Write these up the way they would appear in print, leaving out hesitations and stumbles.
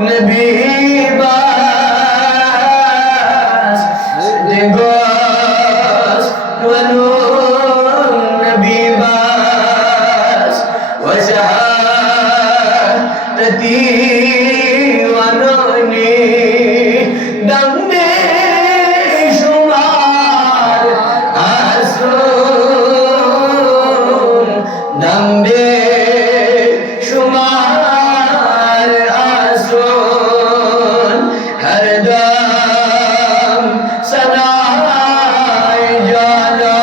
نبی باس دگوس ونون نبی باس وشهادتی ونونی دم بے شمار آسون دم بے شمار آسون ہر دم صدای جانا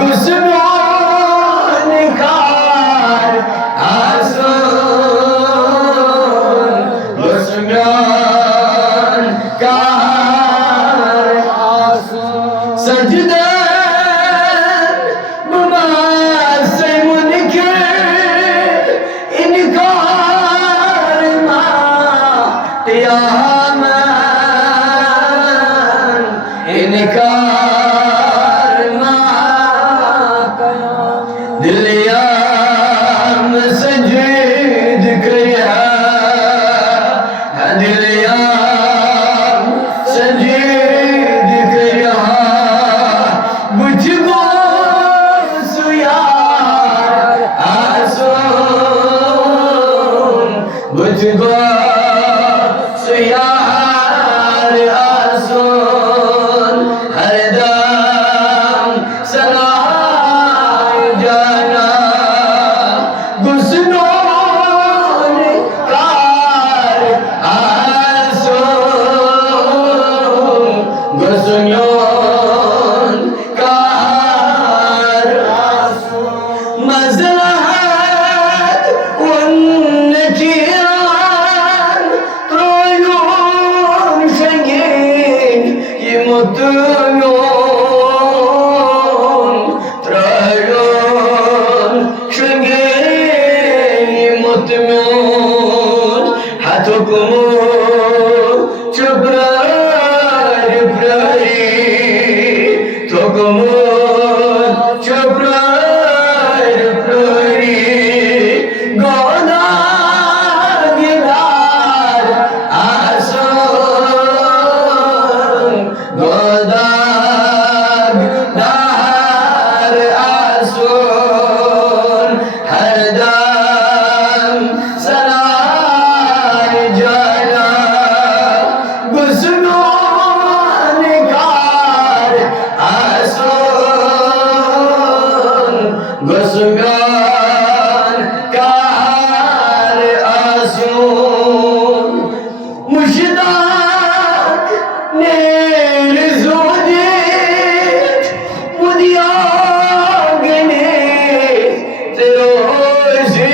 گسنون کار آسون گسنون کار آسون سجدہ انکار ما دلیام سجد کریا دلیام سجد کریا بچ گو سیار آسون بچ گو سیار آسون ہر دم صدای جانا گسنون کار آسون گسنون کار آسون مصلحت والنكران رویون شنگین یہ مطمئون ترایون شنگین یہ مطمئون حتکمو چبرار براری تکمو چبرار براری گونا گدار آسون گوداگ دار آسون ہر دم صدای جانا گسنون کار آسون گسنون کار آسون مشتاق نیل زودیت مدیاگنے تروزی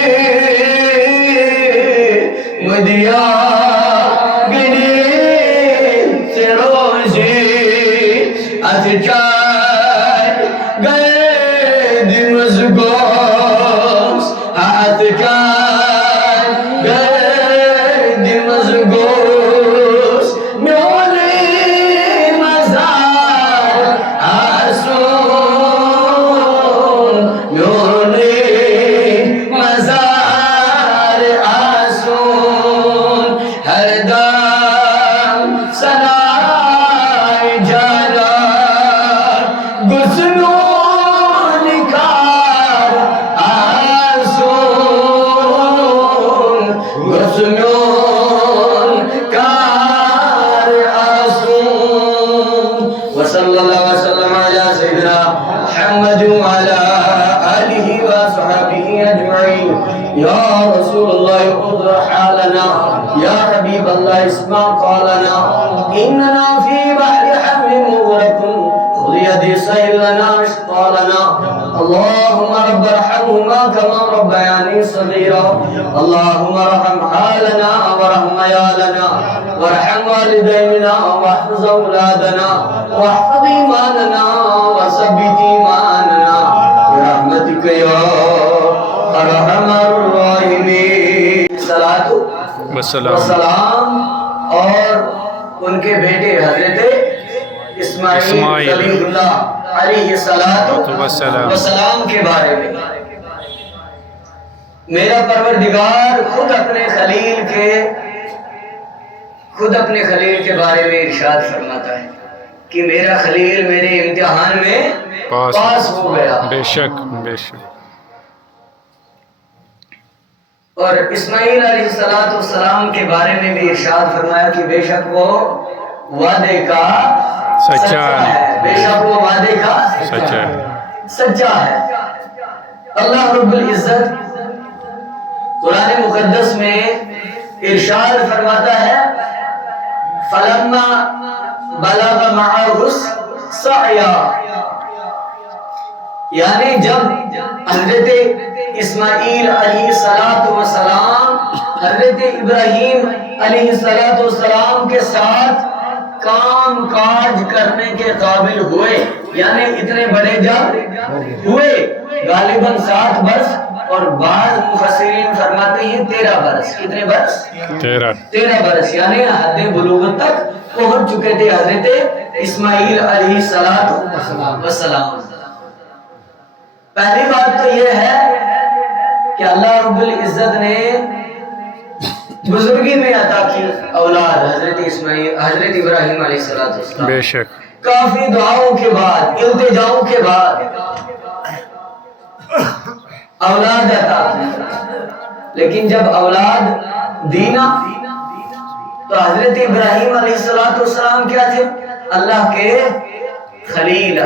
مدیاگنے تروزی اتکار گئے دمزگوز اتکار گئے دمزگوز میولی مزار آسون میولی مزار آسون ہر دم صدای جانا گسنون کار آسون گسنون کار آسون وصلی اللہ وسلم علی سیدنا محمد وعلى آلہ وصحبہ اجمعین یا رسول اللہ اضر حالنا یا حبیب اللہ اسمع قالنا اننا فی بحر حمل مغرق خذ يدي سهل لنا اشقالنا اللهم رب ارحمهما كما ربياني صغيرا اللهم ارحم حالنا وارحم عيالنا وارحم والدينا واحفظ اولادنا واحفظ ايماننا وثبت ايماننا برحمتك يا ارحم الراحمين صلاۃ والسلام اور ان کے بیٹے حضرت اسماعیل ذبیح اللہ علیہ السلام کے بارے میں میرا پروردگار خود اپنے خلیل کے بارے میں ارشاد فرماتا ہے کہ میرا خلیل میرے امتحان میں پاس ہو گیا. بے شک بے شک. اور اسماعیل علیہ السلام کے بارے میں بھی ارشاد فرمایا کہ بے شک وہ وعدے کا سچا ہے. بے شک وہ وعدے کا سچا ہے. اللہ رب العزت قرآن مقدس میں ارشاد فرماتا ہے فلما بلغ معه السعی، یعنی جب حضرت اسماعیل علیہ السلام حضرت ابراہیم علیہ السلام کے ساتھ کام کاج کرنے کے قابل ہوئے، یعنی اتنے بڑے جب ہوئے غالباً 7 برس، اور بعض مفسرین فرماتے ہیں 13 برس. کتنے برس؟ 13 برس، یعنی حد بلوغت تک پہنچ چکے تھے حضرت اسماعیل علیہ السلام. پہلی بات تو یہ ہے کہ اللہ رب العزت نے بزرگی میں عطا کی اولاد حضرت ابراہیم علیہ السلام. بے شک. کافی دعاؤں کے بعد، التجاؤں کے بعد اولاد عطا کی. لیکن جب اولاد دینا تو حضرت ابراہیم علیہ السلام کیا تھے؟ اللہ کے خلیل،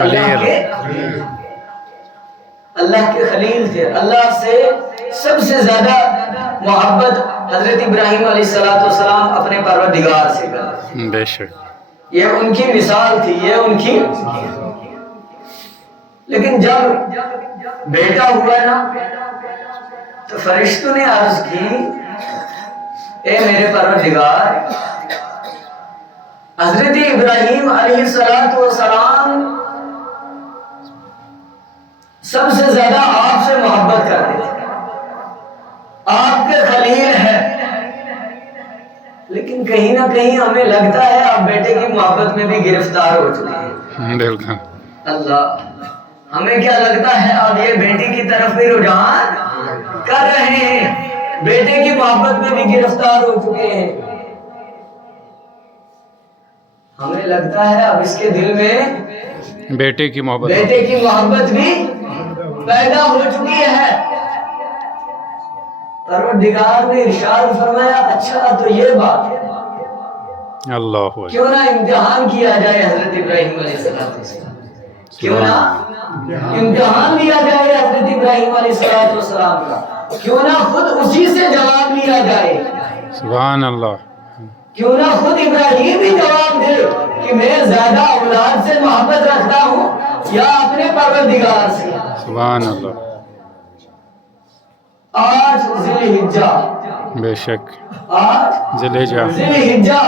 اللہ کے خلیل تھے. اللہ سے سب سے زیادہ محبت حضرت ابراہیم علیہ السلام اپنے پروردگار سے کرتے. بے شک. یہ ان کی مثال تھی، یہ ان کی. لیکن جب بیٹا ہوا نا تو فرشتوں نے عرض کی اے میرے پروردگار، حضرت ابراہیم علیہ السلام سب سے زیادہ آپ سے محبت کرتے تھے، آپ کے خلیل ہیں، لیکن کہیں نہ کہیں ہمیں لگتا ہے آپ بیٹے کی محبت میں بھی گرفتار ہو چکے ہیں. بالکل. اللہ، ہمیں کیا لگتا ہے آپ یہ بیٹے کی طرف بھی رجحان کر رہے ہیں، بیٹے کی محبت میں بھی گرفتار ہو چکے ہیں. ہمیں لگتا ہے اب اس کے دل میں بیٹے کی محبت بھی پیدا ہو چکی ہے. پروردگار نے ارشاد فرمایا اچھا تو یہ بات ہے، اللہ کیوں نہ امتحان کیا جائے حضرت ابراہیم علیہ السلام، کیوں نہ امتحان لیا جائے حضرت ابراہیم علیہ السلام کا، کیوں نہ خود اسی سے جواب لیا جائے. سبحان اللہ. کیوں نہ خود ابراہیم ہی جواب دے کہ میں زیادہ اولاد سے محبت رکھتا ہوں یا اپنے پروردگار سے. سبحان اللہ. 8 ذی الحجہ، بے شک. 8 ذی الحجہ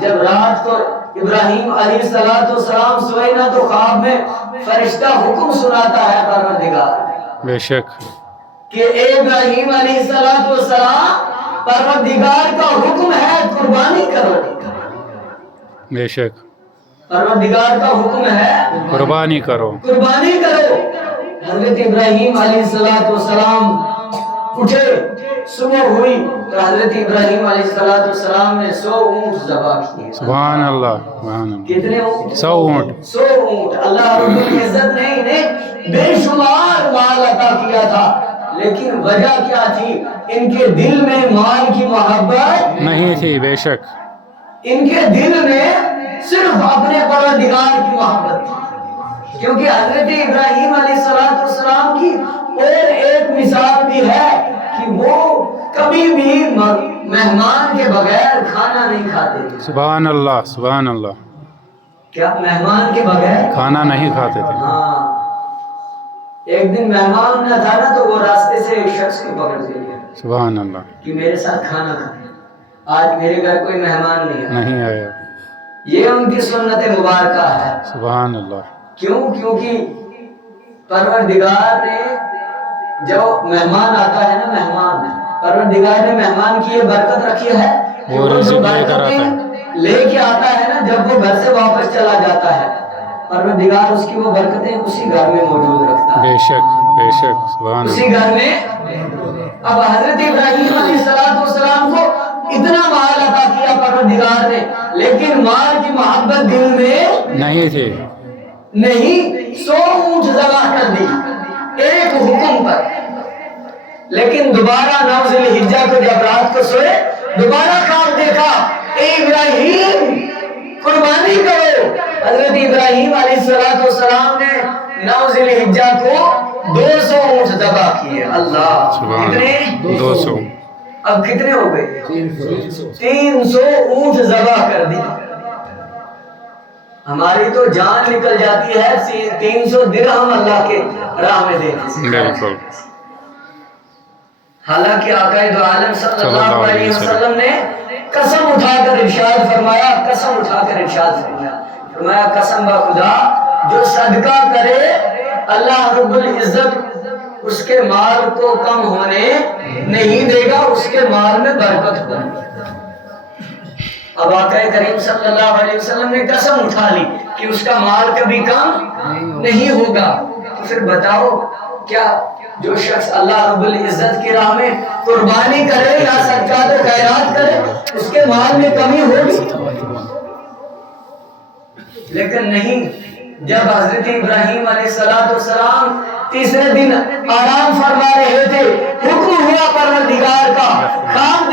جب رات کو ابراہیم علیہ السلام سوئے نا تو خواب میں فرشتہ حکم سناتا ہے پروردگار، بے شک، کہ اے ابراہیم علیہ السلام پروردگار کا حکم ہے قربانی کرو. بے شک. پروردگار کا حکم ہے قربانی کرو. حضرت ابراہیم علیہ السلام اٹھے، صبح ہوئی تو حضرت ابراہیم علیہ السلام نے 100 اونٹ ذبح کیے. سبحان اللہ. سبحان اللہ. کتنے اونٹ؟ 100 اونٹ. 100 اونٹ. اللہ رب العزت نے انہیں بے شمار مال عطا کیا تھا، لیکن وجہ کیا تھی؟ ان کے دل میں مال کی محبت نہیں تھی. بے شک. ان کے دل میں صرف اپنے پروردگار کی محبت تھی. کیونکہ حضرت ابراہیم علیہ السلام کی اور ایک مثال بھی ہے کہ وہ کبھی بھی مہمان کے بغیر کھانا نہیں کھاتے تھے. سبحان اللہ. سبحان اللہ. کیا مہمان کے بغیر کھانا نہیں کھاتے تھے؟ ہاں. ایک دن مہمان نہ تھا نا تو وہ راستے سے ایک شخص کو پکڑ کے لیا. سبحان اللہ. کہ میرے ساتھ کھانا کھائیں، آج میرے گھر کوئی مہمان نہیں آیا. یہ ان کی سنت مبارکہ ہے. سبحان اللہ. کیونکہ پروردگار نے جو مہمان آتا ہے نا، پروردگار نے مہمان کی یہ برکت رکھی ہے کہ وہ جو برکتیں لے کے آتا ہے نا، جب وہ گھر سے واپس چلا جاتا ہے پروردگار اس کی وہ برکتیں اسی گھر میں موجود رکھتا ہے. بے شک. بے شک سبحان اسی اللہ. گھر میں. اب حضرت ابراہیم علیہ السلام کو اتنا مال عطا کیا پروردگار نے، لیکن مال کی محبت دل میں نہیں تھی. نہیں. 100 اونٹ ذبح کر دی ایک حکم پر. لیکن دوبارہ 9 ذی الحجہ کو جب رات کو سوئے دوبارہ خواب دیکھا، اے ابراہیم قربانی کرو. حضرت ابراہیم علیہ السلام نے 9 ذی الحجہ کو 200 اونٹ ذبح کیے. اللہ. سبحان کتنے؟ اللہ. 200. اب کتنے ہو گئے؟ 300 اونٹ ذبح کر دی. ہماری تو جان نکل جاتی ہے 300 درہم اللہ کے راہ میں دینے سے. بالکل. حالانکہ آقا دو عالم صلی اللہ علیہ وسلم نے قسم اٹھا کر ارشاد فرمایا، قسم اٹھا کر ارشاد فرمایا قسم با خدا جو صدقہ کرے اللہ رب العزت اس کے مال کو کم ہونے نہیں دے گا، اس کے مال میں برکت ہوگی. اب آقا کریم صلی اللہ علیہ وسلم نے قسم اٹھا لی کہ اس کا مال کبھی کم نہیں ہوگا. تو پھر بتاؤ کیا جو شخص اللہ رب العزت کی راہ میں قربانی کرے یا صدقات و خیرات کرے اس کے مال میں کمی ہوگی؟ لیکن نہیں. جب حضرت ابراہیم علیہ السلام تیسرے دن آرام فرما رہے تھے، حکم ہوا پروردگار کا. خواب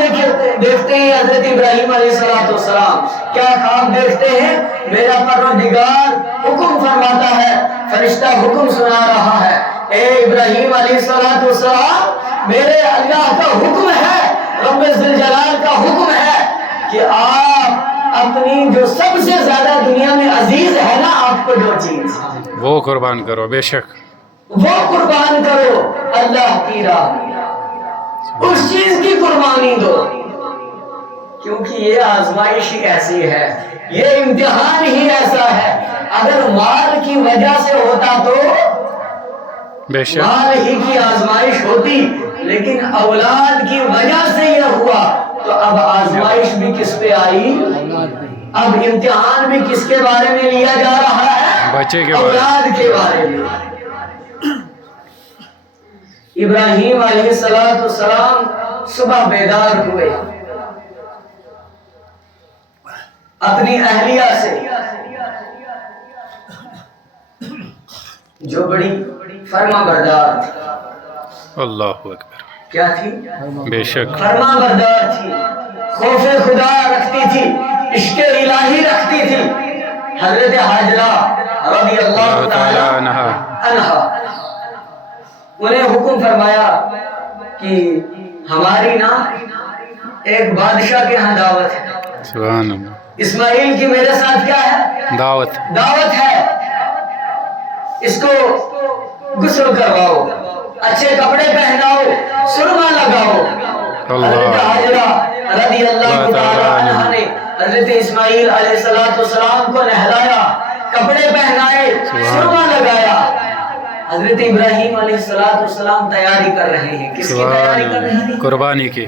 دیکھتے ہیں حضرت ابراہیم علیہ السلام. کیا خواب دیکھتے ہیں؟ میرا پروردگار حکم فرماتا ہے، فرشتہ حکم سنا رہا ہے، اے ابراہیم علیہ السلام میرے اللہ کا حکم ہے، رب ذوالجلال کا حکم ہے کہ آپ اپنی جو سب سے زیادہ دنیا میں عزیز ہے نا آپ کو جو چیز وہ قربان کرو. بے شک وہ قربان کرو اللہ کی راہ میں. اس چیز کی قربانی دو، کیونکہ یہ آزمائش ہی ایسی ہے، یہ امتحان ہی ایسا ہے. اگر مال کی وجہ سے ہوتا تو بے شک مال ہی کی آزمائش ہوتی، لیکن اولاد کی وجہ سے یہ ہوا تو اب آزمائش بھی کس پہ آئی؟ اب امتحان بھی کس کے بارے میں لیا جا رہا ہے؟ بچے کے بارے میں. اولاد کے بارے میں. ابراہیم علیہ السلام صبح بیدار ہوئے، اپنی اہلیہ سے جو بڑی فرما بردار تھی. اللہ اکبر. کیا تھی؟ بے شک فرما بردار تھی، خوف خدا رکھتی تھی، عشق الہی رکھتی تھی. حضرت حاجرہ رضی اللہ تعالی عنہا انہیں حکم فرمایا کہ ہماری نا ایک بادشاہ کے ہاں دعوت ہے. سبحان اللہ. اسماعیل کی میرے ساتھ کیا ہے؟ دعوت ہے. اس کو غسل کرواؤ، اچھے کپڑے پہناؤ، سرما لگاؤ. حضرت حاجرہ رضی اللہ تعالی عنہا نے حضرت اسماعیل علیہ السلام کو نہلایا، کپڑے پہنائے، سرما لگایا. حضرت ابراہیم علیہ السلام تیاری کر رہے ہیں. کس کی تیاری کر رہے ہیں؟ قربانی کی.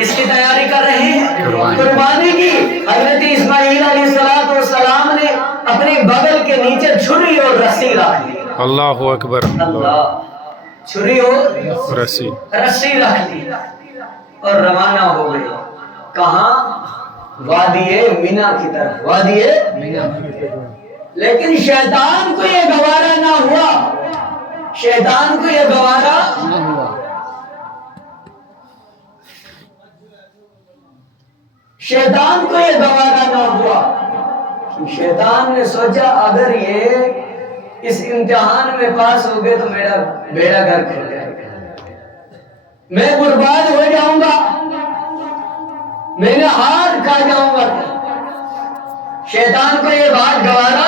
کس کی تیاری کر رہے ہیں؟ قربانی کی. حضرت اسماعیل علیہ السلام نے اپنے بغل کے نیچے چھری اور رسی رکھ لی. اللہ اکبر. اللہ. چھری اور رسی رکھ لی اور روانہ ہو گئے. کہاں؟ وادی مینا کی طرف. وادی مینا. لیکن شیطان کو یہ گوارا نہ ہوا. شیطان کو یہ گوارا نہ ہوا. شیطان کو یہ گوارا نہ ہوا. شیطان نے سوچا اگر یہ اس امتحان میں پاس ہو گئے تو میرا بیڑا گھر کھل جائے گا، میں برباد ہو جاؤں گا، میں نے ہار کھا جاؤں گا. شیطان کو یہ بات گوارا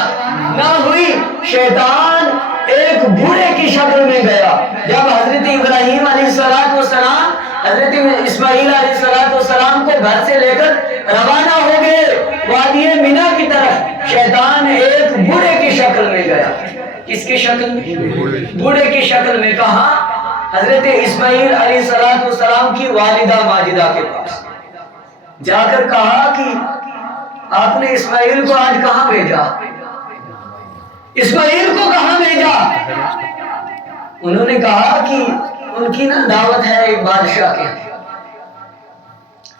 نہ ہوئی. شیطان ایک بوڑھے کی شکل میں گیا. جب حضرت ابراہیم علیہ السلام حضرت اسماعیل علیہ السلام کو گھر سے لے کر روانہ ہو گئے وادی مینا کی طرف، شیطان ایک بوڑھے کی شکل میں گیا. کس کی شکل میں؟ بوڑھے کی شکل میں. کہاں؟ حضرت اسماعیل علیہ السلام کی والدہ ماجدہ کے پاس جا کر کہا کہ آپ نے اسماعیل کو آج کہاں بھیجا؟ اسماعیل کو کہاں بھیجا؟ انہوں نے کہا کہ ان کی نا دعوت ہے ایک بادشاہ کے.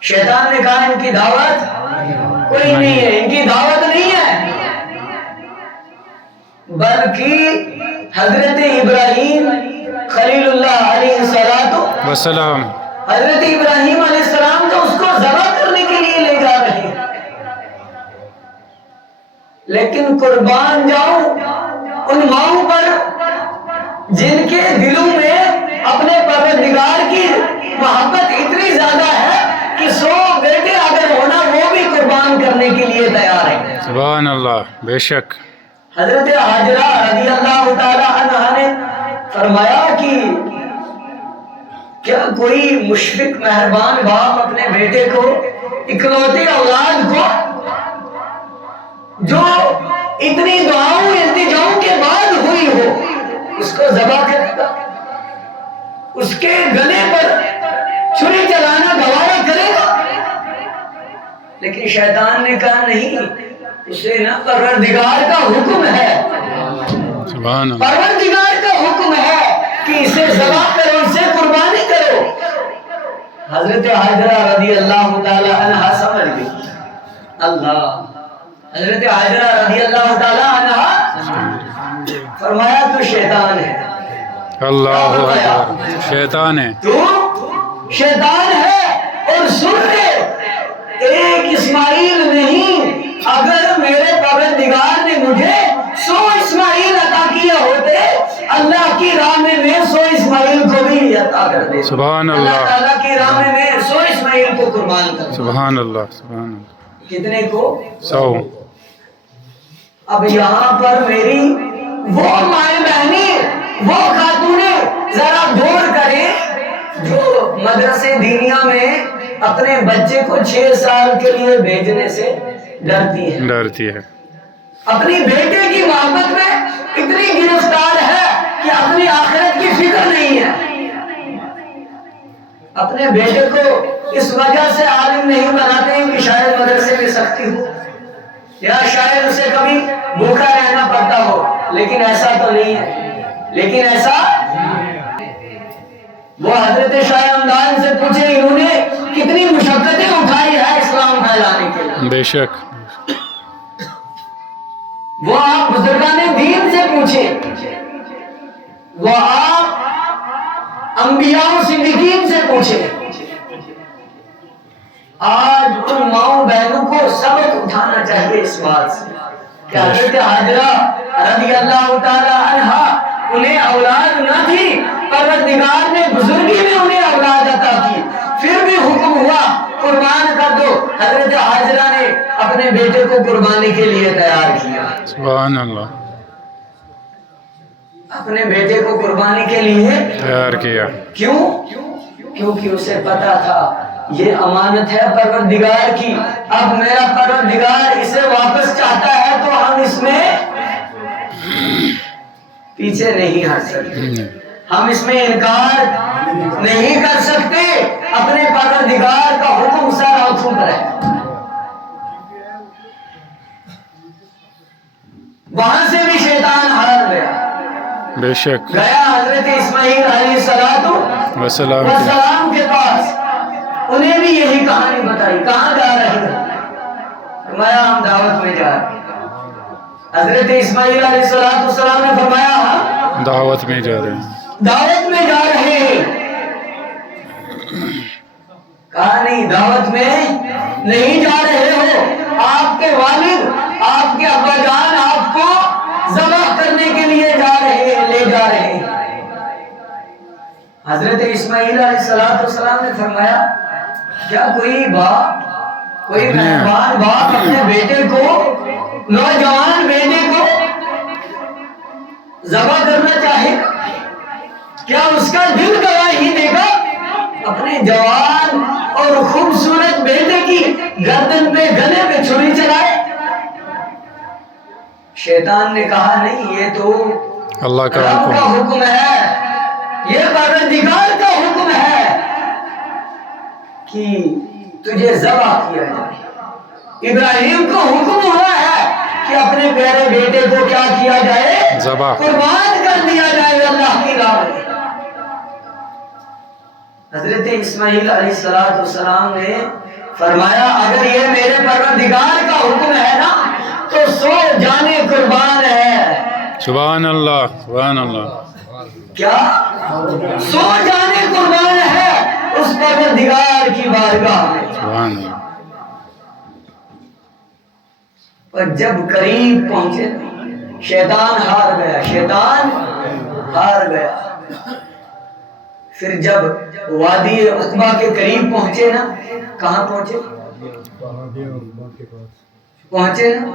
شیطان نے کہا ان کی دعوت کوئی نہیں ہے، ان کی دعوت نہیں ہے، بلکہ حضرت ابراہیم خلیل اللہ علیہ السلام وسلام حضرت ابراہیم علیہ السلام تو اس کو ذبح کرنے کے لیے لے جا رہے ہیں. لیکن قربان جاؤں ان ماؤں پر جن کے دلوں میں اپنے پروردگار کی محبت اتنی زیادہ ہے کہ 100 بیٹے اگر ہونا وہ بھی قربان کرنے کے لیے تیار ہیں. سبحان اللہ. بے شک. حضرت حاجرہ رضی اللہ تعالی عنہا نے فرمایا کہ کیا کوئی مشفق مہربان باپ اپنے بیٹے کو، اکلوتے اولاد کو جو اتنی دعاؤں التجاؤں کے بعد ہوئی ہو اس کو ذبح کرے گا؟ اس کے گلے پر چھری چلانا گوارا کرے گا؟ لیکن شیطان نے کہا نہیں، اسے نا پروردگار کا حکم ہے، سبحان اللہ. پروردگار کا حکم ہے کہ اسے ذبح کرو، اسے قربانی کرو. حضرت حاجرہ رضی اللہ تعالی عنہا سمجھ گئی. اللہ حضرت حاجرہ رضی اللہ تعالی عنہا فرمایا تو شیطان ہے. اللہ اکبر. شیطان ہے. تو شیطان ہے. اور سن لے، ایک اسماعیل نہیں، اگر میرے پروردگار نے مجھے 100 اسماعیل عطا کیے ہوتے اللہ کی راہ میں 100 اسماعیل کو بھی عطا کر دے. سبحان اللہ اللہ. تعالیٰ کی راہ میں 100 اسماعیل کو قربان کر دے. سبحان اللہ. سبحان اللہ. کتنے کو؟ 100. اب یہاں پر میری وہ مائیں بہنیں، وہ خاتونیں ذرا غور کریں جو مدرسے دینیا میں اپنے بچے کو 6 سال کے لیے بھیجنے سے ڈرتی ہے، ڈرتی ہے. اپنی بیٹے کی محبت میں اتنی گرفتار ہے کہ اپنی آخرت کی فکر نہیں ہے. اپنے بیٹے کو اس وجہ سے عالم نہیں بناتے ہیں کہ شاید مدرسے میں سختی ہو یا شاید اسے کبھی بھوکا رہنا پڑتا ہو، لیکن ایسا تو نہیں ہے. لیکن ایسا وہ حضرت شاہ ہمدان سے پوچھے انہوں نے کتنی مشقتیں اٹھائی ہے اسلام پھیلانے کے لیے. بے شک. وہ آپ بزرگان دین سے پوچھیں، وہ آپ انبیاء و صدیقین سے پوچھیں. آج ان ماؤں بہنوں کو سبق اٹھانا چاہیے اس بات سے کہ حضرت حاجرہ رضی اللہ تعالی عنہا انہیں اولاد نہ تھی، پروردگار نے بزرگی میں انہیں اولاد عطا کی، پھر بھی حکم ہوا قربان کر دو. حضرت حاجرہ نے اپنے بیٹے کو قربانی کے لیے تیار کیا. سبحان اللہ. اپنے بیٹے کو قربانی کے لیے تیار کیا. کیوں؟ کیونکہ اسے پتا تھا یہ امانت ہے پروردگار کی، اب میرا پروردگار اسے واپس چاہتا ہے تو ہم اس میں پیچھے نہیں ہٹ سکتے، ہم اس میں انکار نہیں کر سکتے. اپنے پروردگار کا حکم سر آنکھوں پر ہے. وہاں سے بھی شیطان ہار گیا. بے شک. گیا حضرت اسماعیل علیہ السلام کے پاس، انہیں بھی یہی کہانی بتائی. کہاں جا رہے ہیں؟ فرمایا ہم دعوت میں جا رہے ہیں. حضرت اسماعیل علیہ السلام نے فرمایا ہاں دعوت میں جا رہے ہیں. دعوت میں جا رہے ہیں. کہا نہیں دعوت میں نہیں جا رہے ہو، آپ کے والد آپ کے ابا جان آپ کو ذبح کرنے کے لیے جا رہے ہیں، لے جا رہے ہیں. حضرت اسماعیل علیہ السلام نے فرمایا کیا کوئی باپ، کوئی مہربان باپ اپنے بیٹے کو، نوجوان بیٹے کو ذبح کرنا چاہے گا؟ کیا اس کا دل گواہی دے گا اپنے جوان اور خوبصورت بیٹے کی گردن پہ گلے پہ چھری چلائے؟ شیطان نے کہا نہیں، یہ تو اللہ کا رب کا حکم ہے، یہ پروردگار کا حکم ہے کہ تجھے ذبح کیا جائے. ابراہیم کو حکم ہوا ہے کہ اپنے پیارے بیٹے کو کیا کیا جائے؟ ذبح. قربان کر دیا جائے. اللہ کی راہ میں۔ حضرت اسماعیل علیہ السلام نے فرمایا اگر یہ میرے پروردگار کا حکم ہے نا تو 100 جانیں قربان ہے۔ سبحان اللہ، سبحان اللہ۔ کیا 100 جانیں قربان ہے اس پروردگار کی بارگاہ میں۔ سبحان اللہ۔ اور جب قریب پہنچے شیطان ہار گیا، شیطان ہار گیا۔ پھر جب وادی عقبہ کے قریب پہنچے نا، کہاں پہنچے؟ پہنچے نا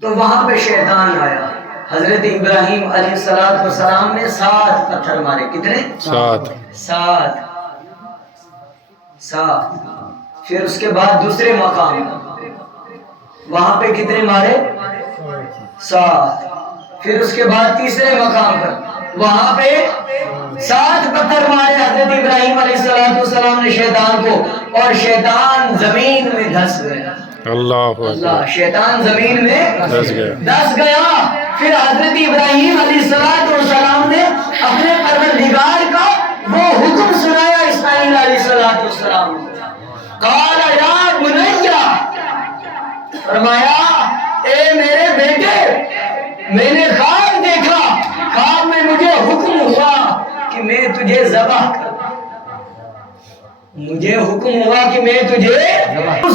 تو وہاں پہ شیطان آیا۔ حضرت ابراہیم علیہ السلام نے 7 پتھر مارے۔ کتنے؟ 7۔ پھر اس کے بعد دوسرے مقام وہاں پہ کتنے مارے؟ 7۔ پھر اس کے بعد تیسرے مقام پر وہاں پہ 7 پتھر مارے حضرت ابراہیم علیہ السلام نے شیطان کو، اور شیطان زمین میں دھس گیا۔ اللہ، شیطان زمین میں دھس گیا۔ پھر حضرت ابراہیم علیہ السلام نے اپنے پروردگار کا وہ حکم سنایا اسماعیل علیہ السلام کو۔ قال یا بنیا، فرمایا اے میرے بیٹے، میں نے خواب دیکھا، خواب میں مجھے حکم ہوا کہ میں تجھے ذبح کروں۔ مجھے حکم ہوا کہ میں تجھے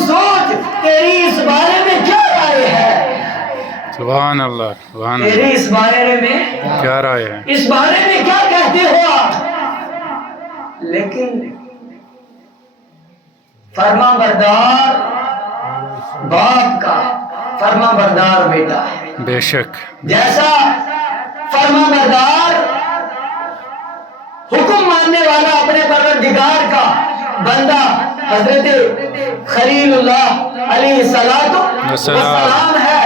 سوچ تیری اس بارے میں کیا رائے ہے؟ سبحان اللہ، سبحان اللہ۔ تیری اس بارے میں کیا رائے ہے؟ اس بارے میں کیا کہتے ہو آپ؟ لیکن فرما بردار باپ کا فرما بردار بیٹا ہے۔ بے شک۔ جیسا فرما بردار حکم ماننے والا اپنے پروردگار کا بندہ حضرت خلیل اللہ علیہ السلام ہے،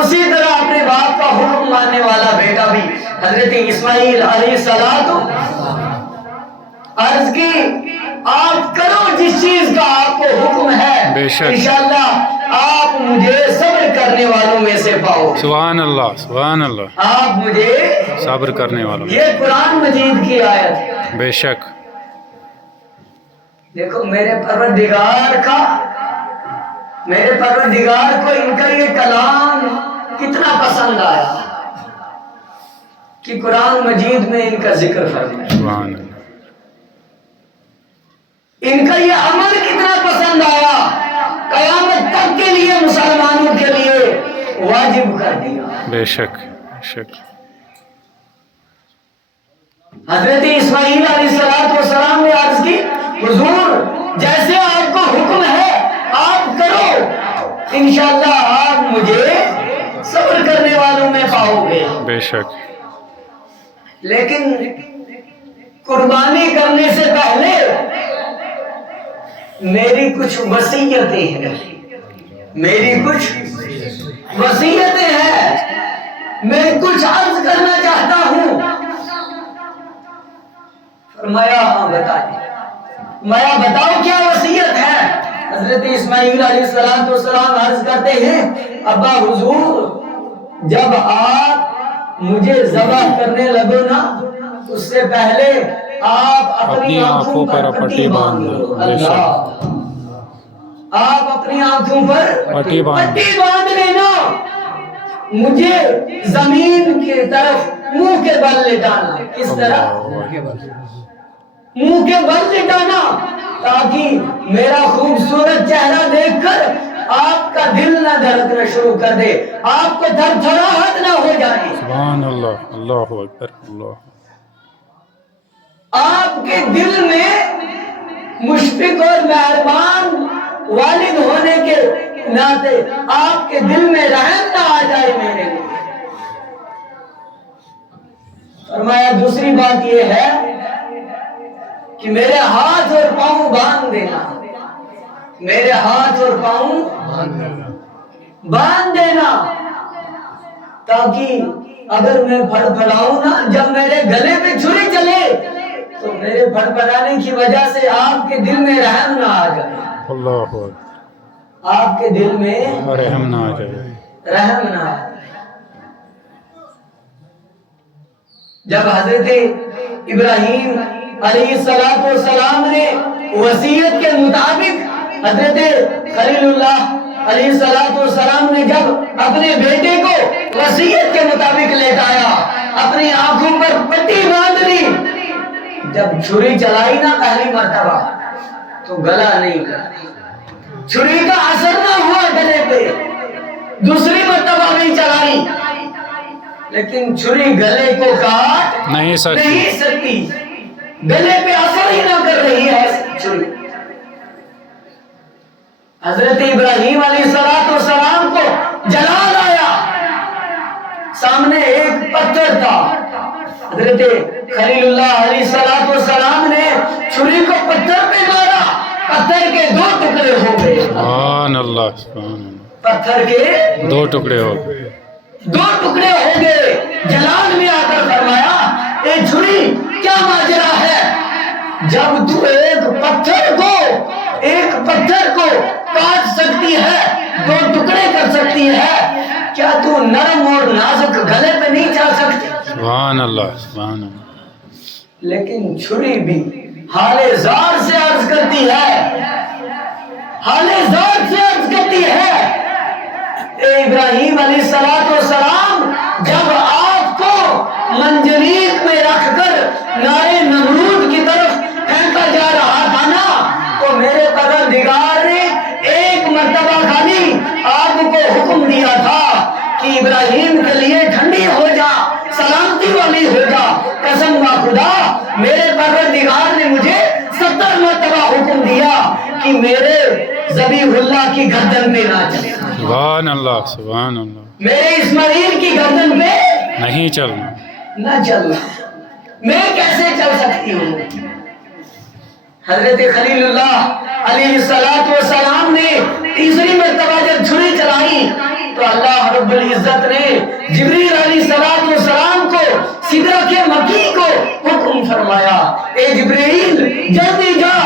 اسی طرح اپنے باپ کا حکم ماننے والا بیٹا بھی حضرت اسماعیل علیہ السلام عرض کی آپ کرو جس چیز کا آپ کو حکم ہے، بے شک انشاءاللہ آپ مجھے صبر کرنے والوں میں سے پاؤ۔ سبحان اللہ، سبحان اللہ۔ آپ مجھے صبر کرنے والوں۔ یہ قرآن مجید کی آیت ہے۔ بے شک۔ دیکھو میرے پروردگار کو ان کا یہ کلام کتنا پسند آیا کہ قرآن مجید میں ان کا ذکر فرمایا۔ سبحان اللہ۔ ان کا یہ عمل کتنا پسند آیا، قیامت تک کے لیے مسلمانوں کے لیے واجب کر دیا۔ بے شک، بے شک۔ حضرت اسماعیل علیہ السلام نے عرض کی حضور جیسے آپ کو حکم ہے آپ کرو، انشاءاللہ آپ مجھے صبر کرنے والوں میں پاؤ گے۔ بے شک۔ لیکن قربانی کرنے سے پہلے میری کچھ وصیتیں ہیں، میں کچھ عرض کرنا چاہتا ہوں۔ فرمایا ہاں بتائیں۔ فرمایا بتاؤ کیا وصیت ہے؟ حضرت اسماعیل علیہ السلام عرض کرتے ہیں ابا حضور جب آپ مجھے ذبح کرنے لگو نا اس سے پہلے آپ اپنی آنکھوں پر پٹی باندھ لو۔ اللہ، آپ اپنی آنکھوں پر پٹی باندھ لینا، مجھے زمین کی طرف منہ کے بل لٹانا۔ کس طرح؟ منہ کے بل لٹانا، تاکہ میرا خوبصورت چہرہ دیکھ کر آپ کا دل نہ دھڑکنا شروع کر دے، آپ کو تھر تھراہٹ نہ ہو جائے۔ سبحان اللہ، اللہ اکبر، اللہ۔ آپ کے دل میں مشفق اور مہربان والد ہونے کے ناطے آپ کے دل میں رحم نہ آ جائے میرے لیے۔ فرمایا دوسری بات یہ ہے کہ میرے ہاتھ اور پاؤں باندھ دینا، میرے ہاتھ اور پاؤں باندھ دینا، تاکہ اگر میں پھڑپھڑاؤں نا، جب میرے گلے پہ چھری چلے تو میرے پھڑپھڑانے کی وجہ سے آپ کے دل میں رحم نہ آ جائے، اللہ اکبر، آپ کے دل میں رحم نہ آ جائے، رحم نہ آ جائے۔ جب حضرت ابراہیم علیہ السلام نے وصیت کے مطابق حضرت خلیل اللہ علیہ السلام نے جب اپنے بیٹے کو وصیت کے مطابق لیٹایا، اپنی آنکھوں پر پٹی باندھ لی، جب چھری چلائی نا پہلی مرتبہ تو گلا نہیں کٹا، چھری کا اثر نہ ہوا گلے پہ، دوسری مرتبہ بھی چلائی لیکن چھری گلے کو کاٹ نہیں سکتی، گلے پہ اثر ہی نہ کر رہی ہے چھری۔ حضرت ابراہیم علیہ السلام کو جلال آیا، سامنے ایک پتھر تھا، حضرت خلیل اللہ علیہ السلام نے چھری کو پتھر پہ مارا، پتھر کے دو ٹکڑے ہو گئے، سبحان اللہ سبحان اللہ، پتھر کے دو ٹکڑے ہو گئے، دو ٹکڑے ہو گئے۔ جلال میں آ کر فرمایا اے چھری کیا ماجرا ہے، جب تو ایک پتھر کو کاٹ سکتی ہے، دو ٹکڑے کر سکتی ہے، کیا تو نرم اور نازک گلے پہ نہیں چل سکتی؟ سبحان اللہ سبحان اللہ، لیکن چھری بھی حال زار سے عرض کرتی ہے، حال زار سے عرض کرتی ہے اے ابراہیم علیہ السلام، جب آپ کو منجنیق میں رکھ کر نارے نمرود کی طرف پھینکا جا رہا تھا نا، تو میرے پروردگار نے ایک مرتبہ خالی آپ کو حکم دیا تھا کہ ابراہیم کے لیے ٹھنڈی ہو جا، سلامتی والی ہو جا، قسم خدا میرے پروردگار نے مجھے 70 مرتبہ حکم دیا کہ میرے ذبیح اللہ کی گردن پہ نہ چلے، سبحان اللہ سبحان اللہ، میرے اسماعیل کی گردن پہ نہیں چلنا، نہ چلنا، میں کیسے چل سکتی ہوں؟ حضرت خلیل اللہ علیہ السلام نے تیسری مرتبہ جب چھری چلائی تو اللہ رب العزت نے جبریل علیہ السلام کو سدرہ کے مکی کو حکم فرمایا، اے جبریل جلدی جا،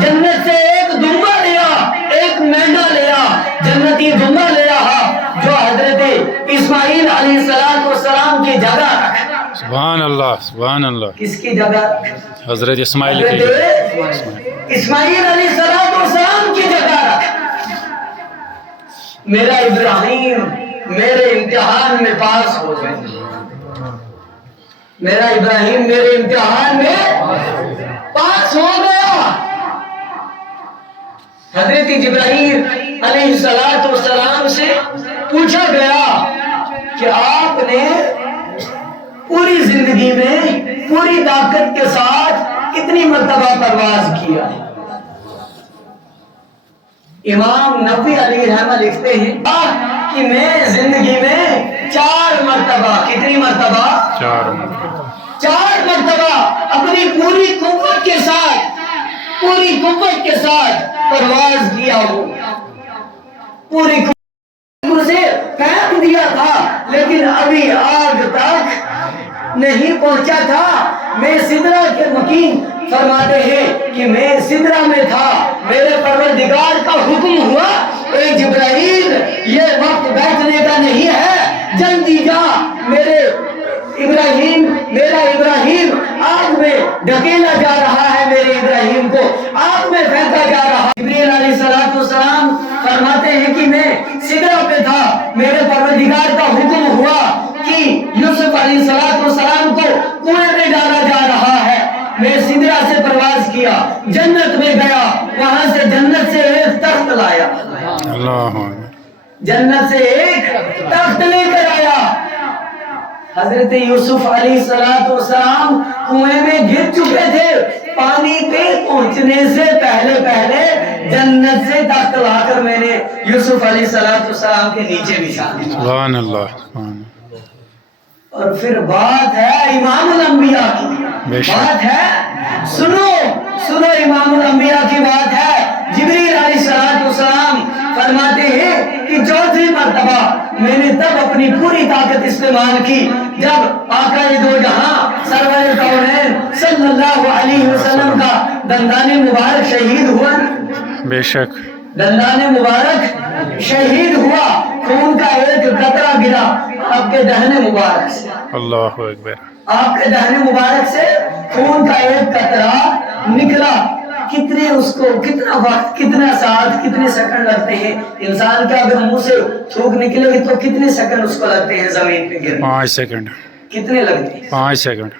جنت سے ایک دمبا لیا، ایک مینڈا لیا، جنتی دمبا لیا جو حضرت اسماعیل علیہ السلام کی جگہ رکھ۔ سبحان اللہ سبحان اللہ، کس کی جگہ؟ حضرت اسماعیل کی حضرت اسماعیل علیہ السلام کی جگہ رکھ۔ میرا ابراہیم میرے امتحان میں پاس ہو گیا، میرا ابراہیم میرے امتحان میں پاس ہو گیا۔ حضرت جبرائیل علیہ السلام سے پوچھا گیا کہ آپ نے پوری زندگی میں پوری طاقت کے ساتھ کتنی مرتبہ پرواز کیا ہے؟ امام نووی علیہ رحمہ لکھتے ہیں کہ میں زندگی میں 4 مرتبہ، کتنی مرتبہ؟ 4 مرتبہ اپنی پوری قوت کے ساتھ پرواز کیا ہوں، پوری قوت سے پھینک دیا تھا لیکن ابھی آگ تک نہیں پہنچا تھا۔ میں سدرہ کے مکین فرماتے ہیں کہ میں سدرہ میں تھا، میرے پروردگار کا حکم ہوا اے جبرائیل یہ وقت بیٹھنے کا نہیں ہے، جلدی جا، میرا ابراہیم آگ میں ڈھکیلا جا رہا ہے، میرے ابراہیم کو آگ میں پھینکا جا رہا ہے۔ جبریل علیہ السلام فرماتے ہیں کہ میں سدرہ پہ تھا، میرے پروردگار کا حکم ہوا کہ یوسف علیہ السلام کو کنویں میں ڈالا جا رہا ہے۔ میں سدرہ سے پرواز کیا، جنت میں گیا، وہاں سے جنت سے ایک تخت لایا، جنت سے ایک تخت لے کر آیا۔ حضرت یوسف علیہ السلام کنویں میں گر چکے تھے، پانی پہ پہنچنے سے پہلے جنت سے تخت لا کر میں نے یوسف علیہ السلام کے نیچے بچھا دیا۔ سبحان اللہ۔ اور پھر بات ہے امام الانبیاء کی، بات ہے سنو امام الانبیاء کی بات ہے۔ جبریل علیہ السلام فرماتے ہیں کہ 4تھی مرتبہ میں نے تب اپنی پوری طاقت استعمال کی جب آقا دو جہاں سرور کونین صلی اللہ علیہ وسلم کا دندان مبارک شہید ہوا۔ بے شک دندان مبارک شہید ہوا، خون کا ایک قطرہ گرا آپ کے دہنے مبارک سے۔ اللہ اکبر آپ کے دہنے مبارک سے خون کا ایک قطرہ نکلا، کتنے اس کو کتنا وقت، کتنا ساتھ، کتنے سیکنڈ لگتے ہیں؟ انسان کے اگر منہ سے تھوک نکلے گی تو کتنے سیکنڈ اس کو لگتے ہیں زمین پہ گرنے؟ 5 سیکنڈ، کتنے لگتے ہیں؟ 5 سیکنڈ۔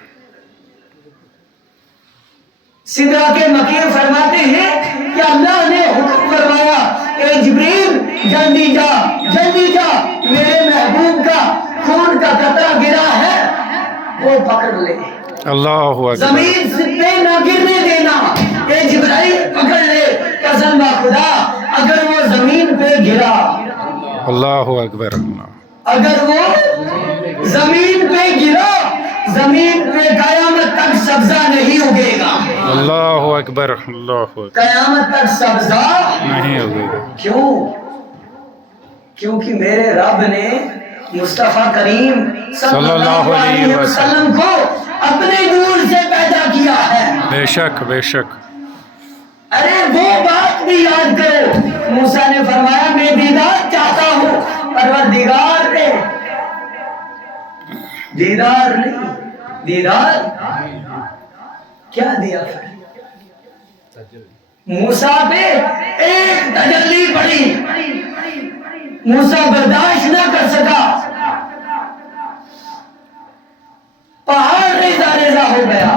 سدرہ کے مکیر فرماتے ہیں کہ اللہ نے حکم فرمایا، اے جبریل جلدی جا، جلدی جا، میرے محبوب کا خون کا قطرہ گرا ہے وہ پکڑ لے، اللہ اکبر، زمین پہ نہ گرنے دینا۔ اے جبرائیل پکڑ لے، قسم خدا اگر وہ زمین پہ گرا، اللہ اکبر، اگر وہ زمین پہ گرا، زمین پہ قیامت تک سبزہ نہیں اگے گا، اللہ اکبر، اللہ اکبر، قیامت تک سبزہ نہیں ہوگا۔ کیوں؟ کیونکہ میرے رب نے مصطفیٰ کریم صلی اللہ علیہ وسلم کو اپنے نور سے پیدا کیا ہے۔ بے شک، بے شک، ارے وہ بات بھی یاد کرو، موسیٰ نے فرمایا میں دیدار چاہتا ہوں، پروردگار نے دیدار نہیں، دیدار کیا دیا پھر؟ موسیٰ پہ ایک تجلی پڑی، موسیٰ برداشت نہ کر سکا، پہاڑ ریزہ ریزہ ہو گیا۔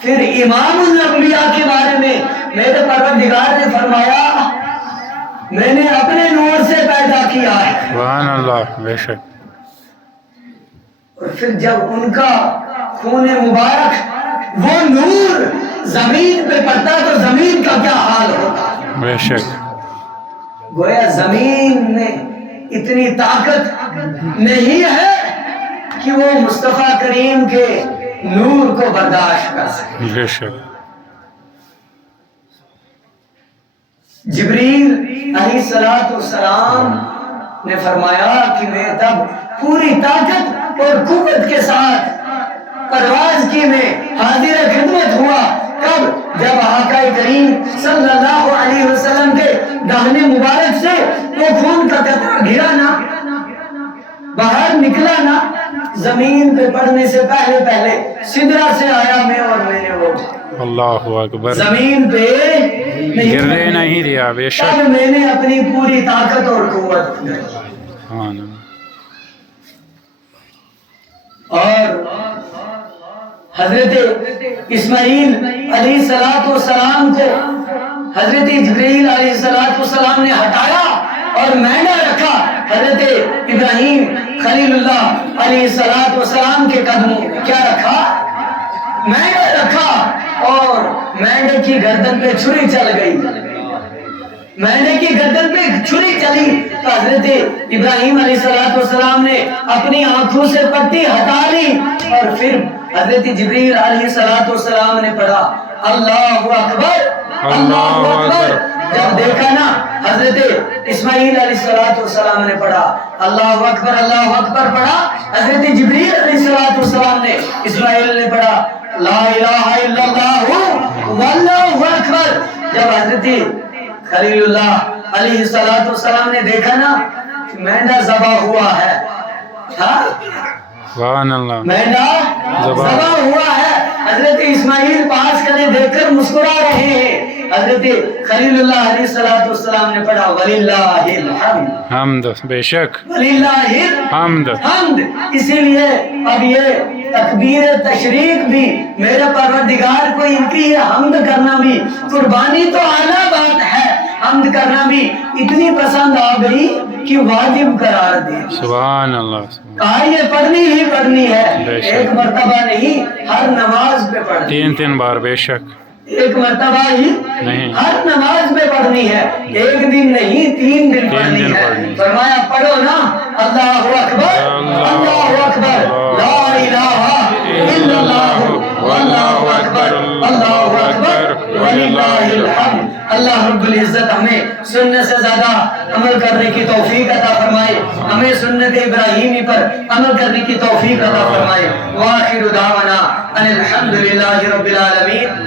پھر امام الانبیاء کے بارے میں میرے پروردگار نے فرمایا میں نے اپنے نور سے پیدا کیا ہے، سبحان اللہ، بے شک، اور پھر جب ان کا خون مبارک وہ نور زمین پہ پڑتا تو زمین کا کیا حال ہوتا؟ بے شک، گویا زمین میں اتنی طاقت نہیں ہے کہ وہ مصطفیٰ کریم کے نور کو برداشت کر سکے۔ بے شک، جبریل علیہ السلام نے فرمایا کہ میں تب پوری طاقت اور قوت کے ساتھ پرواز کی، میں حاضر خدمت ہوا، کب؟ جب آقا کریم صلی اللہ علیہ وسلم کے داہنے مبارک سے وہ خون کا قطرہ گرا نا، باہر نکلا نا، زمین پہ پڑنے سے پہلے پہلے سدرہ سے آیا میں، اور میں نے وہ اللہ اکبر، زمین پہ گرنے نہیں دیا، بے شک، تب میں نے اپنی پوری طاقت اور قوت دی۔ سبحان اللہ، اور حضرت اسماعیل علیہ السلام کو حضرت جبرائیل علیہ السلام نے ہٹایا اور مینڈا رکھا، حضرت ابراہیم خلیل اللہ علیہ السلام کے قدموں میں کیا رکھا؟ مینڈا رکھا، اور مینڈے کی گردن پہ چھری چل گئی، مینڈے کی گردن پہ چھری چلی تو حضرت ابراہیم علیہ السلام نے اپنی آنکھوں سے پٹی ہٹا لی، اور پھر حضرت جبریل علیہ السلام نے پڑھا اللہ اکبر، اللہ اکبر۔ جب دیکھا نا حضرت اسماعیل علیہ السلام نے پڑھا اللہ اکبر پڑھا، حضرت جبریل علیہ السلام نے اسماعیل نے پڑھا لا الہ الا اللہ واللہ اکبر۔ جب حضرت خلیل اللہ علیہ السلام نے دیکھا نا کہ مینڈا ذبح ہوا ہے، سبحان اللہ، مینڈا ذبح ہوا ہے، حضرت اسماعیل پاس کرے دیکھ کر مسکرا رہے ہیں، حضرت خلیل اللہ علیہ السلام نے پڑھا وَلِلَّهِ الْحَمْدِ، حمد، بے شک، وَلِلَّهِ حمد، الْحَمْدِ۔ اسی لیے اب یہ تکبیر تشریق بھی میرے پروردگار کو ان کی یہ حمد کرنا بھی، قربانی تو اعلیٰ بات ہے، حمد کرنا بھی اتنی پسند آ گئی کہ واجب قرار دی۔ سبحان اللہ، کہا یہ پڑھنی ہی پڑھنی ہے، بے شک، ایک مرتبہ نہیں، ہر نماز پہ پڑھنی، 3 بار، بے شک، ایک مرتبہ ہی نہیں، ہر نماز میں پڑھنی ہے، ایک دن نہیں 3 دن پڑھنی ہے۔ فرمایا پڑھو نا اللہ اکبر، اللہ اکبر، لا الہ الا اللہ واللہ اکبر، اللہ اکبر وللہ الحمد۔ اللہ رب العزت ہمیں سنت سے زیادہ عمل کرنے کی توفیق عطا فرمائے، ہمیں سنت ابراہیمی پر عمل کرنے کی توفیق عطا فرمائے۔ وآخر دعوانا ان الحمد للہ رب العالمین۔